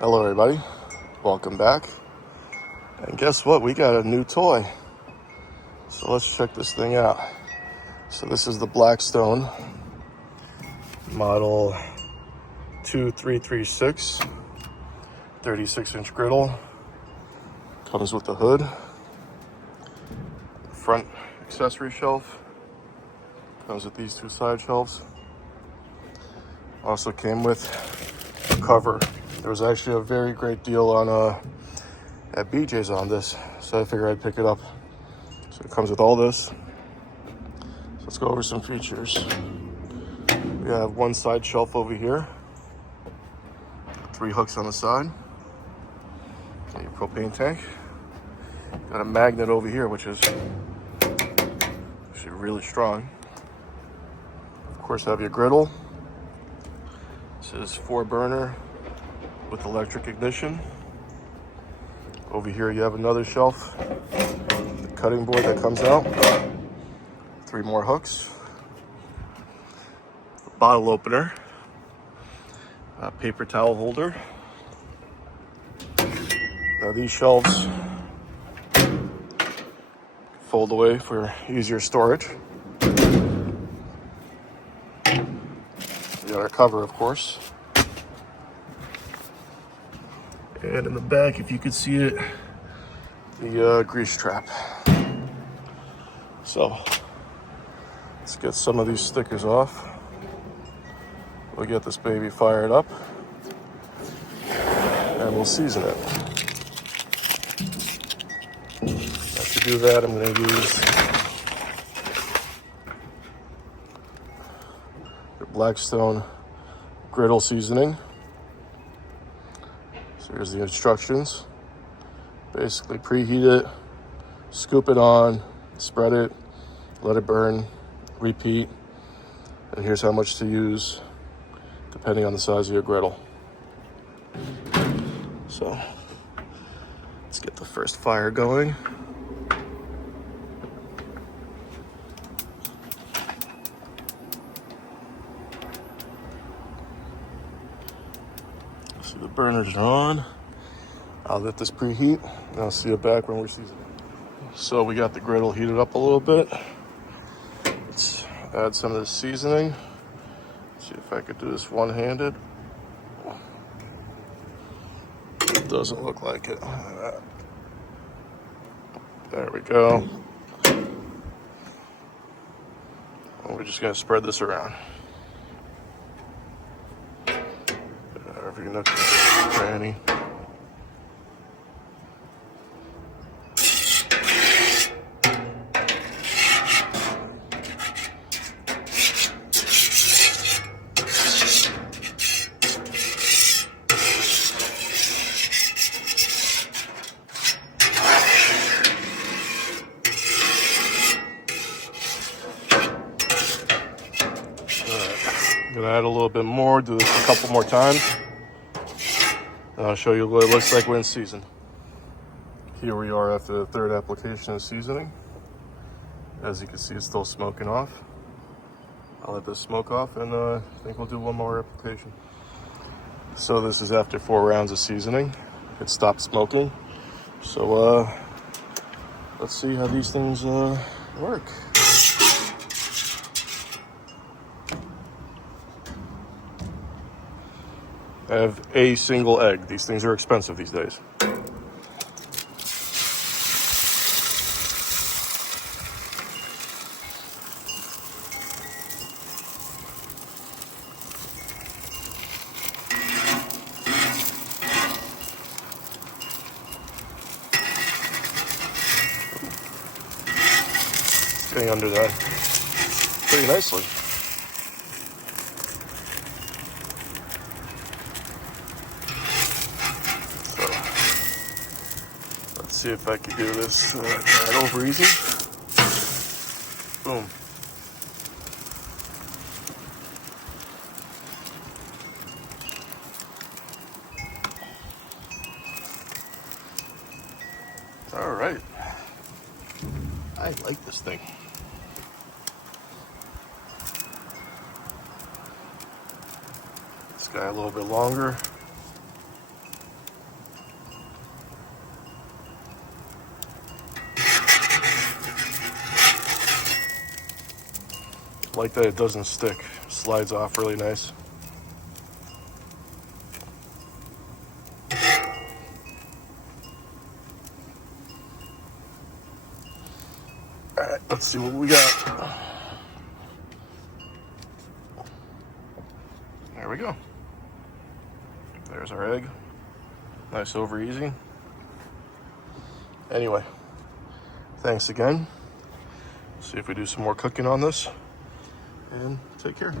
Hello everybody, welcome back. And guess what? We got a new toy. So let's check this thing out. So this is the Blackstone model 2336, 36-inch griddle. Comes with the hood, front accessory shelf. Comes with these two side shelves. Also came with a cover. There was actually a very great deal on at BJ's on this, so I figured I'd pick it up. So it comes with all this. So let's go over some features. We have one side shelf over here, 3 hooks on the side, got your propane tank, got a magnet over here which is actually really strong. Of course, have your griddle. This is 4-burner with electric ignition. Over here you have another shelf, the cutting board that comes out, 3 more hooks, a bottle opener, a paper towel holder. Now these shelves fold away for easier storage. You got our cover, of course. And in the back, if you could see it, the grease trap. So let's get some of these stickers off. We'll get this baby fired up and we'll season it. Now to do that, I'm going to use the Blackstone griddle seasoning. So here's the instructions. Basically preheat it, scoop it on, spread it, let it burn, repeat, and here's how much to use depending on the size of your griddle. So let's get the first fire going. See, the burners are on. I'll let this preheat and I'll see it back when we're seasoning. So we got the griddle heated up a little bit. Let's add some of the seasoning. See if I could do this one-handed. It doesn't look like it. There we go. And we're just gonna spread this around. Every nook and cranny. I'm gonna add a little bit more, do this a couple more times. And I'll show you what it looks like when seasoned. Here we are after the 3rd application of seasoning. As you can see, it's still smoking off. I'll let this smoke off and I think we'll do one more application. So this is after 4 rounds of seasoning. It stopped smoking. So let's see how these things work. I have a single egg. These things are expensive these days. Getting under that pretty nicely. Let's see if I can do this right over easy. Boom. All right. I like this thing. This guy a little bit longer. Like that it doesn't stick. Slides off really nice. Alright, let's see what we got. There we go. There's our egg. Nice over easy. Anyway, thanks again. See if we do some more cooking on this. And take care.